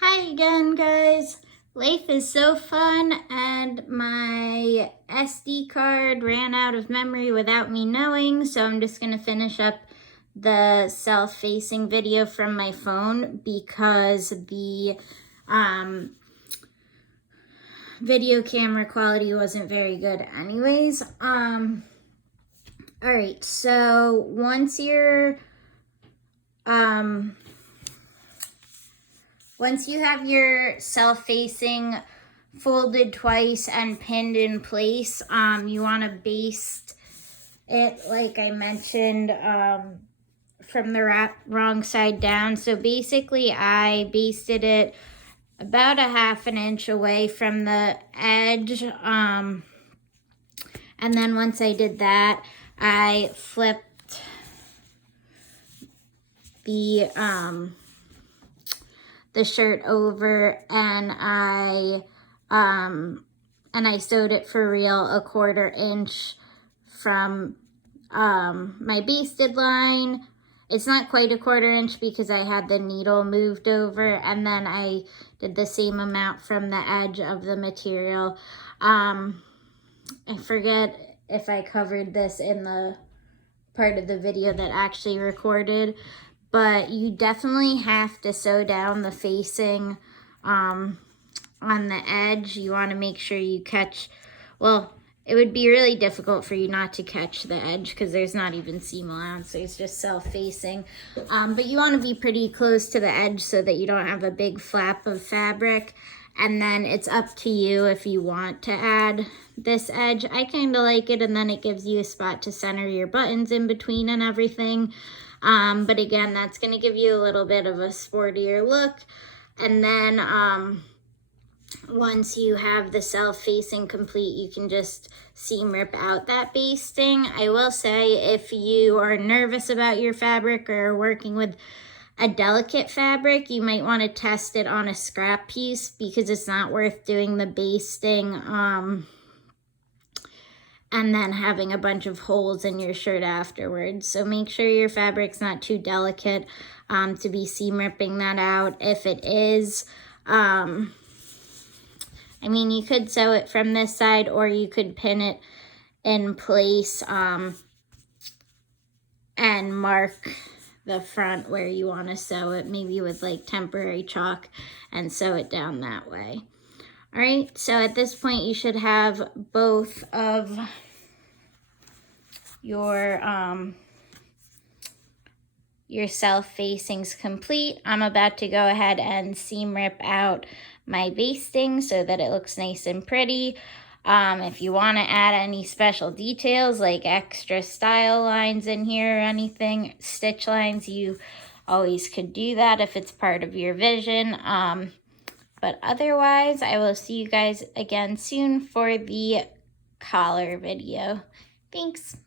Hi again, guys. Life is so fun, and my SD card ran out of memory without me knowing, so I'm just gonna finish up the self-facing video from my phone because the video camera quality wasn't very good anyways. Alright, so once you have your self-facing folded twice and pinned in place, you want to baste it, like I mentioned, from the wrong side down. So basically I basted it about a ½ inch away from the edge, and then once I did that, I flipped the shirt over, and I sewed it for real a ½ inch from my basted line. It's not quite a ½ inch because I had the needle moved over, and then I did the same amount from the edge of the material. I forget if I covered this in the part of the video that actually recorded, but you definitely have to sew down the facing on the edge. You want to make sure you catch, well, it would be really difficult for you not to catch the edge because there's not even seam allowance, so it's just self-facing. But you want to be pretty close to the edge so that you don't have a big flap of fabric. And then it's up to you if you want to add this edge. I kind of like it, and then it gives you a spot to center your buttons in between and everything. But again, that's going to give you a little bit of a sportier look. And then once you have the self-facing complete, you can just seam rip out that basting. I will say, if you are nervous about your fabric or are working with a delicate fabric, you might want to test it on a scrap piece because it's not worth doing the basting and then having a bunch of holes in your shirt afterwards. So make sure your fabric's not too delicate to be seam ripping that out. If it is, I mean, you could sew it from this side, or you could pin it in place and mark the front where you want to sew it, maybe with like temporary chalk, and sew it down that way. All right, so at this point you should have both of your self-facings complete. I'm about to go ahead and seam rip out my basting so that it looks nice and pretty. If you want to add any special details like extra style lines in here or anything, stitch lines, you always could do that if it's part of your vision. But otherwise, I will see you guys again soon for the collar video. Thanks.